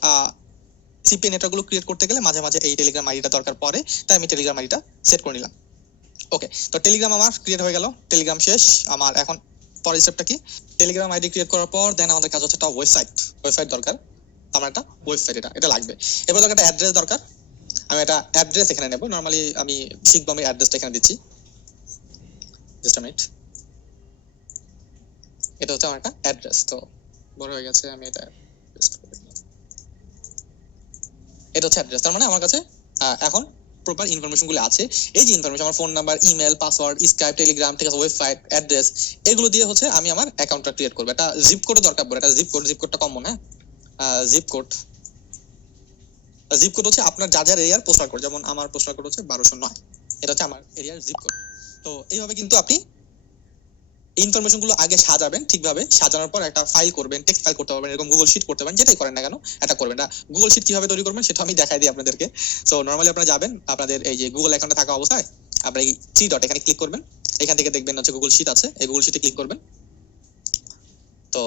সিপি নেটওয়ার্কগুলো ক্রিয়েট করতে গেলে মাঝে মাঝে এই টেলিগ্রাম আইডিটা দরকার পড়ে, তাই আমি টেলিগ্রাম আইডিটা সেট করে নিলাম। ওকে, তো টেলিগ্রাম আমার ক্রিয়েট হয়ে গেল, টেলিগ্রাম শেষ। আমার এখন পরের স্টেপটা কি, টেলিগ্রাম আইডি ক্রিয়েট করার পর দেন আমাদের কাজ হচ্ছে একটা ওয়েবসাইট দরকার। আমার একটা ওয়েবসাইট এটা লাগবে। এরপর একটা অ্যাড্রেস দরকার, আমি একটা অ্যাড্রেস এখানে নেব। নরমালি আমি শিখবো, আমি অ্যাড্রেসটা এখানে দিচ্ছি, জাস্ট আ মিনিট। এটা হচ্ছে আমার একটা অ্যাড্রেস, তো বড় হয়ে গেছে, আমি এটা হচ্ছে অ্যাড্রেস। তার মানে আমার কাছে এখন প্রপার ইনফরমেশন গুলো আছে। এই যে ইনফরমেশন, আমার phone number, email, password, Skype, Telegram, ঠিক আছে, ওয়েবসাইট, অ্যাড্রেস, এগুলো দিয়ে হচ্ছে আমি আমার অ্যাকাউন্টটা ক্রিয়েট করবো। একটা জিপ কোড দরকার পড়ে, একটা জিপ কোডটা কমন। হ্যাঁ, জিপ কোড হচ্ছে আপনার যার এরিয়ার পোস্টাল কোড, যেমন আমার পোস্টাল কোড হচ্ছে 1209, এটা হচ্ছে আমার এরিয়ার জিপ কোড। তো এইভাবে কিন্তু আপনি ইনফরমেশন গুলো আগে সাজাবেন, ঠিকভাবে সাজানোর পর একটা ফাইল করবেন, টেক্সট ফাইল করতে পারবেন, এরকম গুগল শিট করতে পারেন, যেটাই করেন না কেন এটা করবেন না। গুগল শিট কিভাবে তৈরি করবেন সেটা আমি দেখাই দিই আপনাদেরকে। সো নরমালি আপনারা যাবেন, আপনাদের এই যে গুগল অ্যাকাউন্টে থাকা অবস্থায় আপনারা এই 3 ডট এখানে ক্লিক করবেন, এখান থেকে দেখবেন হচ্ছে গুগল শিট আছে, এই গুগল শিটে ক্লিক করবেন। তো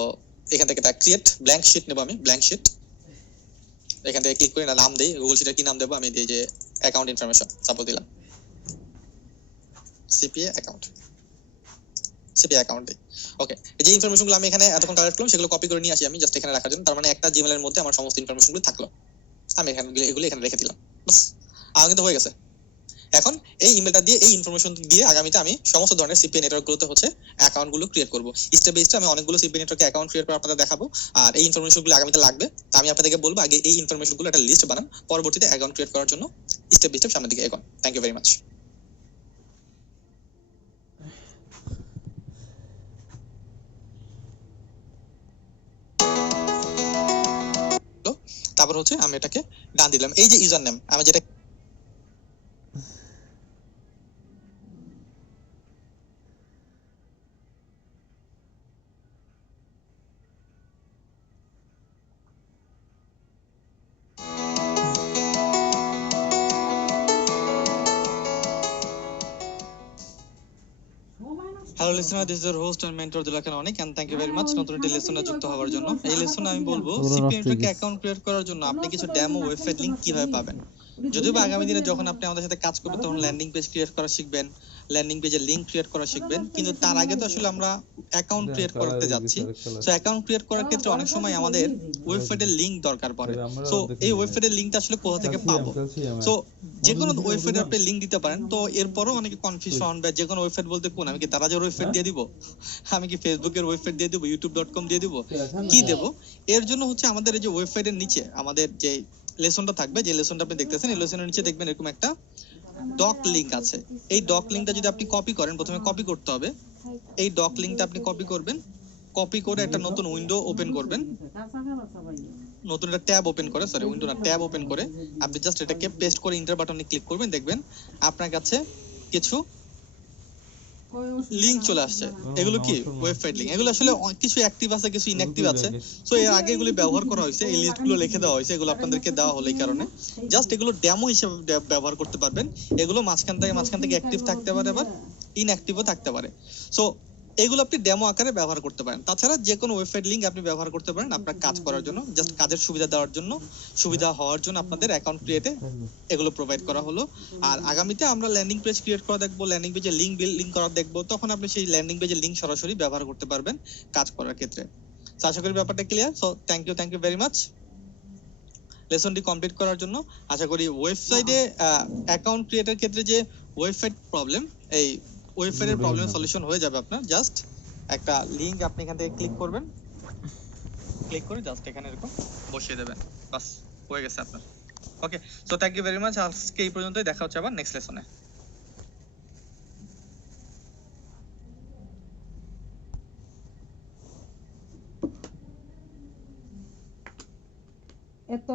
এখান থেকে একটা ক্রিয়েট ব্ল্যাঙ্ক শিট নেব, আমি ব্ল্যাঙ্ক শিট এখান থেকে ক্লিক করে নাম দেই, গুগল শিটের কি নাম দেবো, আমি এই যে অ্যাকাউন্ট ইনফরমেশন সাপোজ দিলাম, সিপিএ অ্যাকাউন্ট। সিপিএ অ্যাকাউন্টে। ওকে, এই যে ইনফরমেশনগুলো আমি এখানে এতক্ষণ কালেক্ট করলাম সেগুলো কপি করে নিয়ে আসি আমি জাস্ট এখানে রাখার জন্য। তার মানে একটা জিমেইলের মধ্যে আমার সমস্ত ইনফরমেশনগুলো থাকলো, আমি এগুলো এখানে রেখে দিলাম, বাস আমার কিন্তু হয়ে গেছে। এখন এই ইমেলটা দিয়ে এই ইনফরমেশন দিয়ে আগামীতে আমি সমস্ত ধরনের সিপিএ নেটওয়ার্কগুলোতে হচ্ছে অ্যাকাউন্টগুলো ক্রিয়েট করব। স্টেপ বাই স্টেপ আমি অনেকগুলো সিপিএ নেটওয়ার্কে অ্যাকাউন্ট ক্রিয়েট করে আপনাদের দেখাবো। আর এই ইনফরমেশনগুলো আগামীতে লাগবে, আমি আপনাদেরকে বলবো আগে এই ইনফরমেশনগুলো একটা লিস্ট বানান, পরবর্তীতে অ্যাকাউন্ট ক্রিয়েট করার জন্য স্টেপ বাই স্টেপ সামনের দিকে এগোন। Thank you very much. তারপর হচ্ছে আমি এটাকে ডান দিলাম। এই যে ইউজার নেম আমি যেটা hello listener, this is your host and mentor Dilakhan Anik, and thank you very much নতুন একটি লেসনে যুক্ত হওয়ার জন্য। এই লেসনে আমি বলবো সিপি নেটওয়ার্কে অ্যাকাউন্ট ক্রিয়েট করার জন্য আপনি কিছু ডেমো ওয়েবসাইট লিংক কিভাবে পাবেন। যদিও বা আগামী দিনে যখন আপনি আমাদের সাথে কাজ করবেন তখন ল্যান্ডিং পেজ ক্রিয়েট করা শিখবেন, ল্যান্ডিং পেজের লিংক ক্রিয়েট করা শিখবেন, কিন্তু তার আগে তো আসলে আমরা অ্যাকাউন্ট ক্রিয়েট করতে যাচ্ছি। সো অ্যাকাউন্ট ক্রিয়েট করার ক্ষেত্রে অনেক সময় আমাদের ওয়েবসাইটের লিংক দরকার পড়ে। সো এই ওয়েবসাইটের লিংকটা আসলে কোথা থেকে পাবো? সো যে কোনো ওয়েবসাইটে আপনি লিংক দিতে পারেন। তো এরপরও অনেকে কনফিউশন বা যে কোনো ওয়েবসাইট বলতে কোন, আমি কি দারাজের ওয়েবসাইট দিয়ে দিব, আমি কি ফেসবুকের ওয়েবসাইট দিয়ে দিব, youtube.com দিয়ে দিব, কি দেব? এর জন্য হচ্ছে আমাদের এই যে ওয়েবসাইটের নিচে আমাদের যে লেসনটা থাকবে, যে লেসনটা আপনি দেখতেছেন, এই লেসনের নিচে দেখবেন এরকম একটা ডক লিংক আছে। এই ডক লিংকটা যদি আপনি কপি করেন, প্রথমে কপি করতে হবে। এই ডক লিংকটা আপনি কপি করবেন, কপি করে একটা নতুন উইন্ডো ওপেন করবেন, নতুন একটা ট্যাব ওপেন করে, সরি উইন্ডো না ট্যাব ওপেন করে আপনি জাস্ট এটাকে পেস্ট করে এন্টার বাটনে ক্লিক করবেন। দেখবেন আপনার কাছে কিছু লিংক চলে আসছে। এগুলো কি ওয়েবসাইট লিংক, এগুলো আসলে কিছু অ্যাক্টিভ আছে কিছু ইনঅ্যাক্টিভ আছে। সো এর আগে এগুলো ব্যবহার করা হয়েছে, এই লিস্টগুলো লিখে দেওয়া হয়েছে, এগুলো আপনাদেরকে দেওয়া হলো এই কারণে জাস্ট এগুলো ডেমো হিসেবে ব্যবহার করতে পারবেন। এগুলো মাঝখান থেকে অ্যাক্টিভ থাকতে পারে, আবার ইনঅ্যাক্টিভও থাকতে পারে। সো এগুলো আপনি ডেমো আকারে ব্যবহার করতে পারেন। তাছাড়া যে কোনো ওয়েবসাইট লিংক আপনি ব্যবহার করতে পারেন আপনার কাজ করার জন্য, জাস্ট কাজের সুবিধা দেওয়ার জন্য, সুবিধা হওয়ার জন্য আপনাদের অ্যাকাউন্ট ক্রিয়েটে এগুলো প্রোভাইড করা হলো। আর আগামীতে আমরা ল্যান্ডিং পেজ ক্রিয়েট করা দেখবো, ল্যান্ডিং পেজে লিংক করা দেখবো, তখন আপনি সেই ল্যান্ডিং পেজের লিংক সরাসরি ব্যবহার করতে পারবেন কাজ করার ক্ষেত্রে। আশা করি ব্যাপারটা clear. So thank you very much লেসনটি কমপ্লিট করার জন্য। আশা করি ওয়েবসাইটে অ্যাকাউন্ট ক্রিয়েটের ক্ষেত্রে যে ওয়েবসাইট প্রবলেম, এই ওয়েবসাইটের প্রবলেম সলিউশন হয়ে যাবে আপনার। জাস্ট একটা লিংক আপনি এখান থেকে ক্লিক করবেন, ক্লিক করে জাস্ট এখানে এরকম বসিয়ে দেবেন, বাস হয়ে গেছে আপনার। Okay, so thank you very much. আজকে এই পর্যন্তই, দেখা হচ্ছে আবার নেক্সট লেসনে। এত